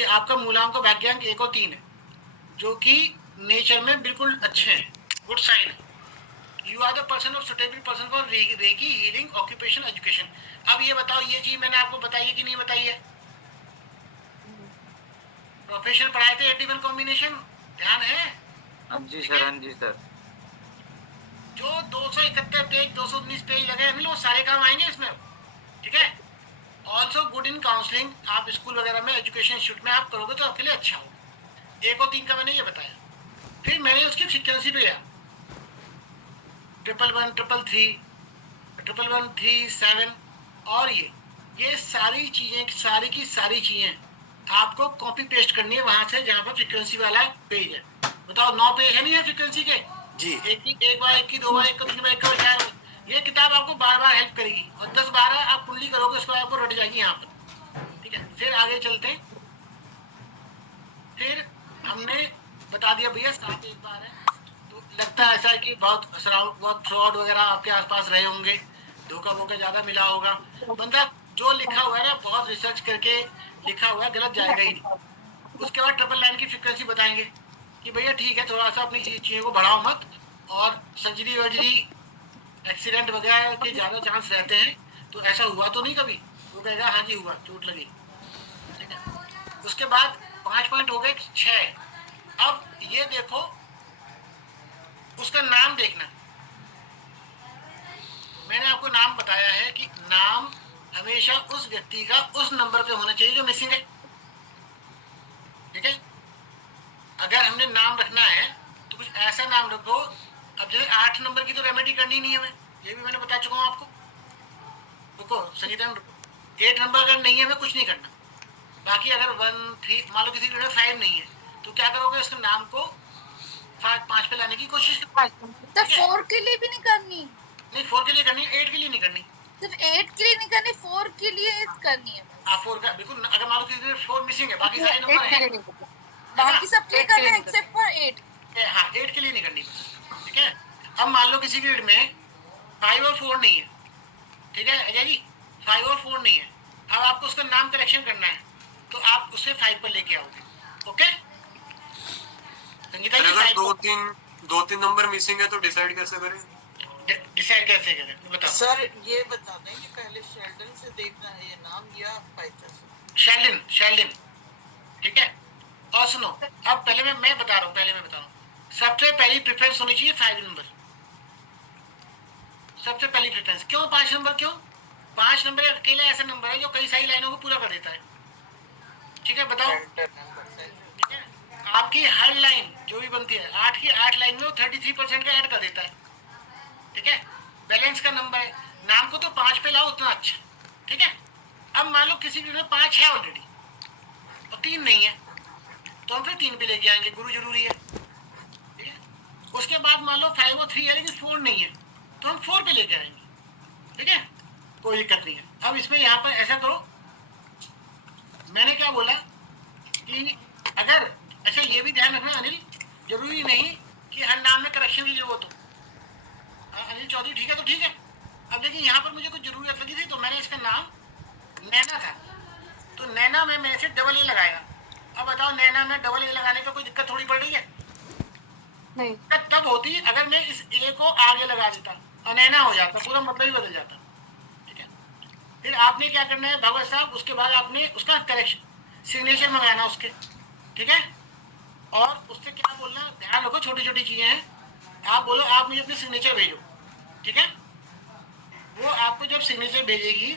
कि आपका मूलांक और भाग्यांक 1 और 3 है, जो कि नेचर में बिल्कुल अच्छे हैं, गुड साइन है। You are the person of suitable person for reiki healing occupation education. अब ये बताओ, ये चीज मैंने आपको बताई है कि नहीं बताई है? प्रोफेशनल पढ़ाए थे 81 कॉम्बिनेशन, ध्यान है? हाँ जी ठीक सर, है। हाँ जी सर। जो 271 पेज 219 पेज लगे हैं वो सारे काम आएंगे इसमें। ठीक है। ऑल्सो गुड इन काउंसलिंग, आप स्कूल वगैरह में एजुकेशन इंस्टीट्यूट में आप करोगे तो आपके लिए अच्छा होगा। 1 और 3 का मैंने ये बताया। फिर मैंने उसकी फ्रीक्वेंसी पे गया, 111 333 11137, और ये सारी चीजें, सारी की सारी चीजें आपको कॉपी पेस्ट करनी है वहां से जहां पर फ्रीक्वेंसी वाला पेज है। बताओ 9 पेज है नहीं है फ्रीक्वेंसी के? जी। एक बार एक की, 2 बार एक, 3 बार एक, 4 ये किताब आपको बार बार हेल्प करेगी, और 10-12 आप कुंडली करोगे उसके बाद आपको रट जाएगी यहाँ पर। ठीक है, फिर आगे चलते हैं। फिर हमने बता दिया भैया 7 एक बार है, तो लगता है ऐसा है कि बहुत फ्रॉड वगैरह आपके आसपास रहे होंगे, धोखा वोखा ज्यादा मिला होगा। बंदा जो लिखा हुआ है ना, बहुत रिसर्च करके लिखा हुआ है, गलत जाएगा ही नहीं। उसके बाद 999 की फ्रिक्वेंसी बताएंगे कि भैया ठीक है, थोड़ा सा अपनी चीजों को बढ़ाओ मत, और सर्जरी वर्जरी एक्सीडेंट वगैरह के ज्यादा चांस रहते हैं, तो ऐसा हुआ तो नहीं कभी? वो कहेगा हाँ जी हुआ, चोट लगी। ठीक है। उसके बाद 5 पॉइंट हो गए, 6। अब ये देखो, उसका नाम देखना। मैंने आपको नाम बताया है कि नाम हमेशा उस व्यक्ति का उस नंबर पे होना चाहिए जो मिसिंग है। ठीक है। अगर हमने नाम रखना है तो कुछ ऐसा नाम रखो। अब जैसे 8 नंबर की तो रेमेडी करनी नहीं है, मैं ये भी मैंने बता चुका हूँ आपको। रुको संगीता, रुको। 8 नंबर अगर नहीं है, मैं कुछ नहीं करना। बाकी अगर 1 3, मान लो किसी के 5 नहीं है, तो क्या करोगे, उसके नाम को 5 पे लाने की कोशिश करो। तो ठीक है। 4 के लिए भी नहीं करनी? नहीं, 4 के लिए करनी है, 8 के लिए नहीं करनी। सिर्फ 8 के लिए नहीं करनी, 4 के लिए करनी है बस। हाँ, 4 का बिल्कुल। अगर मान लो किसी में 4 मिसिंग है, बाकी सारे नंबर है, बाकी सब के लिए करना है एक्सेप्ट फॉर 8। हाँ 8 के लिए नहीं करनी बस। ठीक है। अब मान लो किसी ग्रिड में 5 और 4 नहीं है। ठीक है अजय जी, 5 और 4 नहीं है। अब आपको उसका नाम करेक्शन करना है, तो आप उसे 5 पर लेके आओगे। ओके संगीता जी, अगर 5 दो तीन नंबर मिसिंग है तो डिसाइड कैसे करें? डिसाइड कैसे करें बताओ सर। ये बता दें कि पहले शेल्डन से देखना है ये नाम या पाइथन से? शेल्डिन। ठीक है। और सुनो, अब पहले मैं बता रहा हूँ, सबसे पहली प्रेफरेंस होनी चाहिए 5 नंबर। सबसे पहली प्रेफरेंस क्यों 5 नंबर? क्यों 5 नंबर अकेला ऐसा नंबर है जो कई सारी लाइनों को पूरा कर देता है। ठीक है बताओ। ठीक है। आपकी हर लाइन जो भी बनती है 8 की 8 लाइन में वो 33% का ऐड कर देता है। ठीक है। बैलेंस का नंबर है, नाम को तो 5 पे लाओ उतना अच्छा। ठीक है। अब मान लो किसी के 5 है ऑलरेडी और 3 नहीं है, तो हम फिर 3 पे लेके आएंगे, गुरु जरूरी है। ठीक है। उसके बाद मान लो 5 और 3 है लेकिन 4 नहीं है, तो हम 4 पे लेके आएंगे। ठीक है, कोई दिक्कत नहीं है। अब इसमें यहाँ पर ऐसा करो, मैंने क्या बोला कि अगर, अच्छा ये भी ध्यान रखना अनिल, जरूरी नहीं कि हर नाम में करेक्शन की जरूरत हो। अनिल चौधरी ठीक है तो ठीक है। अब लेकिन यहाँ पर मुझे कुछ जरूरत लगी थी, तो मैंने इसका नाम नैना था, तो नैना में मैंने से डबल ए लगाया। अब बताओ नैना में डबल ए लगाने का कोई दिक्कत थोड़ी पड़ रही है? नहीं। तब होती अगर मैं इस ए को आगे लगा देता और नैना हो जाता, पूरा मतलब ही बदल जाता। ठीक है। फिर आपने क्या करना है भगवत साहब, उसके बाद आपने उसका करेक्शन सिग्नेचर मंगाना उसके। ठीक है। और उससे क्या बोलना, ध्यान रखो छोटी छोटी चीजें हैं। आप बोलो आप मुझे अपनी सिग्नेचर भेजो। ठीक है। वो आपको जब सिग्नेचर भेजेगी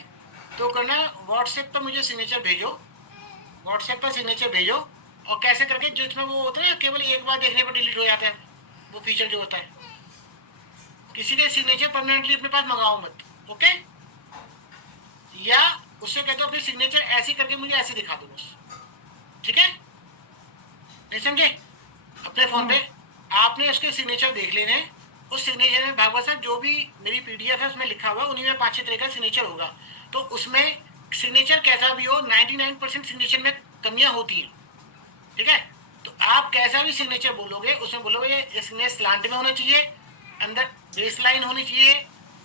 तो करना, व्हाट्सएप पर मुझे सिग्नेचर भेजो, व्हाट्सएप पर सिग्नेचर भेजो। और कैसे करके, जो इसमें वो होता है ना, केवल एक बार देखने पर डिलीट हो जाता है, वो फीचर जो होता है, किसी के सिग्नेचर परमानेंटली अपने पास मंगाओ मत। ओके। या उससे कहते हो अपनी सिग्नेचर ऐसी करके मुझे ऐसे दिखा दो बस। ठीक है, नहीं समझे? अपने फोन पे आपने उसके सिग्नेचर देख लेने। उस सिग्नेचर में भागवत साहब जो भी मेरी पीडीएफ है उसमें लिखा हुआ, उन्हीं में 5-6 तरह का सिग्नेचर होगा। तो उसमें सिग्नेचर कैसा भी हो, 99% सिग्नेचर में कमियां होती हैं। ठीक है। तो आप कैसा भी सिग्नेचर बोलोगे, उसमें बोलोगे ये सिग्नेचर स्लांट में होना चाहिए, अंदर बेस लाइन होनी चाहिए,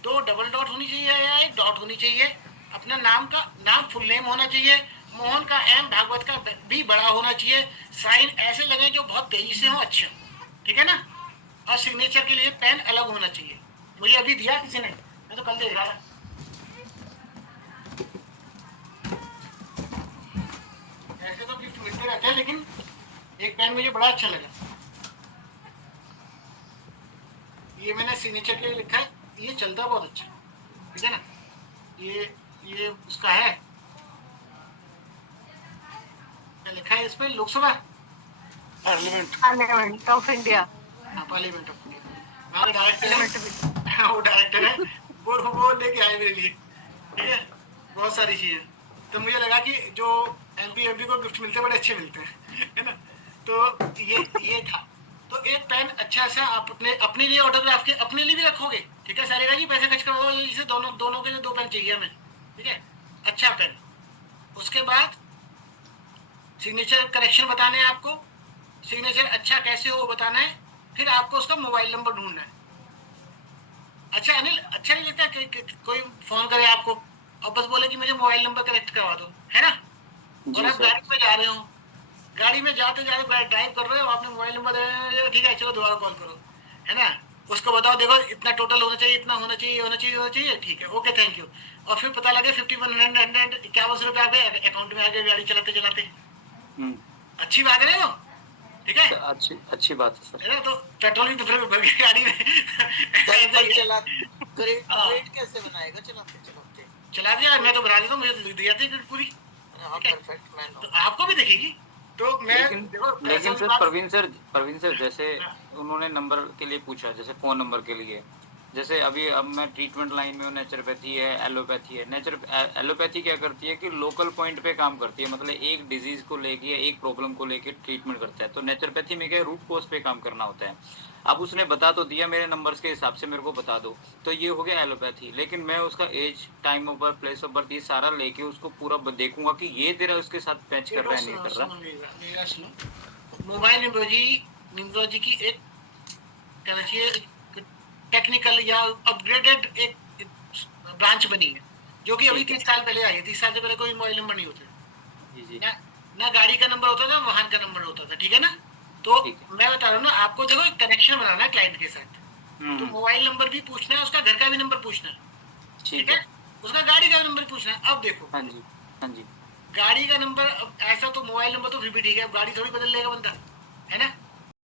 2 डबल डॉट होनी चाहिए या 1 डॉट होनी चाहिए, अपना नाम का नाम फुल नेम होना चाहिए, मोहन का एम, भागवत का भी बड़ा होना चाहिए, साइन ऐसे लगे जो बहुत तेजी से हो, अच्छे हो, ठीक है ना। और सिग्नेचर के लिए पेन अलग होना चाहिए। मुझे अभी दिया किसी ने, मैं तो कल दे रहा था। ऐसे तो गिफ्ट मिलते रहते हैं, लेकिन एक पेन मुझे बड़ा अच्छा लगा। ये मैंने सिग्नेचर के लिए लिखा है, ये चलता बहुत अच्छा, ठीक है ना। ये उसका है, क्या लिखा है इस पे, Lok Sabha, parliament parliament of India. हाँ पार्लियामेंट ऑफ इंडिया, वहाँ का डायरेक्टर पार्लियामेंट ऑफ इंडिया। है। हाँ, वो डायरेक्टर है, वो लेके आए मेरे लिए, ठीक है। बहुत सारी चीजें, तो मुझे लगा कि जो एमपी को गिफ्ट मिलते हैं बड़े अच्छे मिलते हैं, है ना। तो ये था। तो एक पेन अच्छा सा आप अपने लिए ऑटोग्राफ के अपने लिए भी रखोगे, ठीक है। सारे जी पैसे खर्च करवा दो, इसे दोनों दोनों के लिए 2 पेन चाहिए हमें, ठीक है। अच्छा पेन। उसके बाद सिग्नेचर करेक्शन बताने हैं आपको, सिग्नेचर अच्छा कैसे हो वो बताना है। फिर आपको उसका मोबाइल नंबर ढूंढना है। अच्छा अनिल, अच्छा नहीं लगता कोई फोन करे आपको और बस बोले कि मुझे मोबाइल नंबर करेक्ट करवा दो, है ना। और जी आप सर। गाड़ी में जा रहे हो, गाड़ी में जाते जाते ड्राइव कर रहे हो, आपने मोबाइल नंबर दे दिया, ठीक है चलो दोबारा कॉल करो, है ना। उसको बताओ देखो इतना टोटल होना चाहिए, इतना होना चाहिए, होना चाहिए, होना चाहिए, ठीक है, ओके थैंक यू। और फिर पता लगे 51,151 रुपये आपके अकाउंट में आ गए गाड़ी चलाते चलाते। हम्म। अच्छी बात है ना वो, ठीक है। सर अच्छी अच्छी बात है सर। है ना, तो पेट्रोल भी तो फिर भर गई गाड़ी में। सर ऐसा पर ही है। चला ग्रेड हाँ, ग्रेड कैसे बनाएगा चलाते चलाते? चला दिया, मैं तो बना देता हूँ, मुझे तो दिया थी पूरी, हाँ ठीक है। परफेक्ट मैन तो हो। आपको भी दिखेगी। तो मैं लेकिन देखो पैसों लेकिन की सर बात। प्रवीण सर जैसे हाँ, उन्होंने नंबर के लिए पूछा, जैसे फोन नंबर के लिए, जैसे अभी अब मैं ट्रीटमेंट लाइन में हूँ, नेचुरोपैथी है, एलोपैथी है। एलोपैथी क्या करती है कि लोकल पॉइंट पे काम करती है, मतलब एक डिजीज को लेके, एक प्रॉब्लम को लेके ट्रीटमेंट करता है। तो नेचुरोपैथी में क्या रूट कोज पे काम करना होता है। अब उसने बता तो दिया मेरे नंबर्स के हिसाब से मेरे को बता दो, तो ये हो गया एलोपैथी। लेकिन मैं उसका age, time of birth, place of birth, ये सारा लेके उसको पूरा देखूंगा कि ये तेरा उसके साथ मैच कर देखो रहा है नहीं सुनो कर रहा। सुनो मेरा सुनो। मोबाइल न्यूमरोलॉजी की एक कहना चाहिए टेक्निकल या अपग्रेडेड एक ब्रांच बनी है, जो कि अभी ठीक है। 30 साल पहले आई है। 30 साल से पहले कोई मोबाइल नंबर नहीं होते, जी जी। ना ना गाड़ी का नंबर होता था, वाहन का नंबर होता था, ठीक है ना। तो ठीक है। मैं बता रहा हूँ ना आपको, देखो एक कनेक्शन बनाना है क्लाइंट के साथ। तो हम्म। मोबाइल नंबर भी पूछना है, उसका घर का भी नंबर पूछना है, ठीक ठीक है। है। उसका गाड़ी का भी नंबर पूछना है। अब देखो हाँ जी। हाँ जी। गाड़ी का नंबर, अब ऐसा तो मोबाइल नंबर तो फिर भी ठीक है, अब गाड़ी थोड़ी बदल लेगा बंदा, है ना।